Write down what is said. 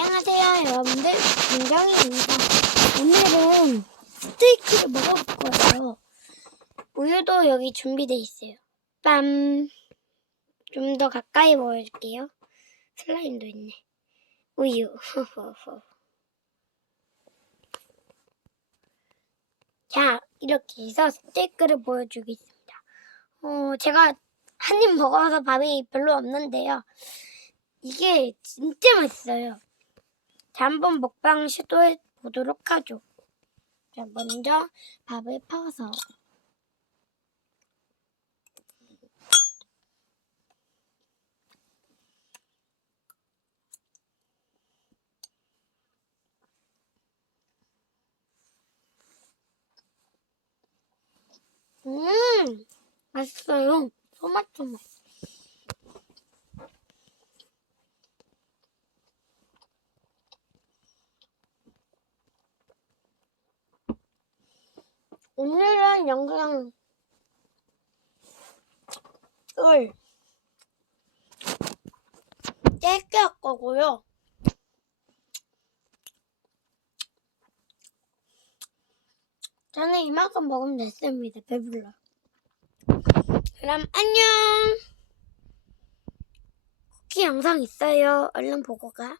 안녕하세요 여러분들. 김정희입니다. 오늘은 스테이크를 먹어볼 거예요. 우유도 여기 준비돼 있어요. 빰. 좀 더 가까이 보여줄게요. 슬라임도 있네. 우유. 자 이렇게 해서 스테이크를 보여주겠습니다. 어 제가 한 입 먹어서 밥이 별로 없는데요. 이게 진짜 맛있어요. 자, 한번 먹방 시도해 보도록 하죠. 자, 먼저 밥을 퍼서. 음, 맛있어요. 토마토 맛. 오늘은 영상 을 짧게 할 거고요. 저는 이만큼 먹으면 됐습니다. 배불러. 그럼 안녕. 쿠키 영상 있어요. 얼른 보고 가.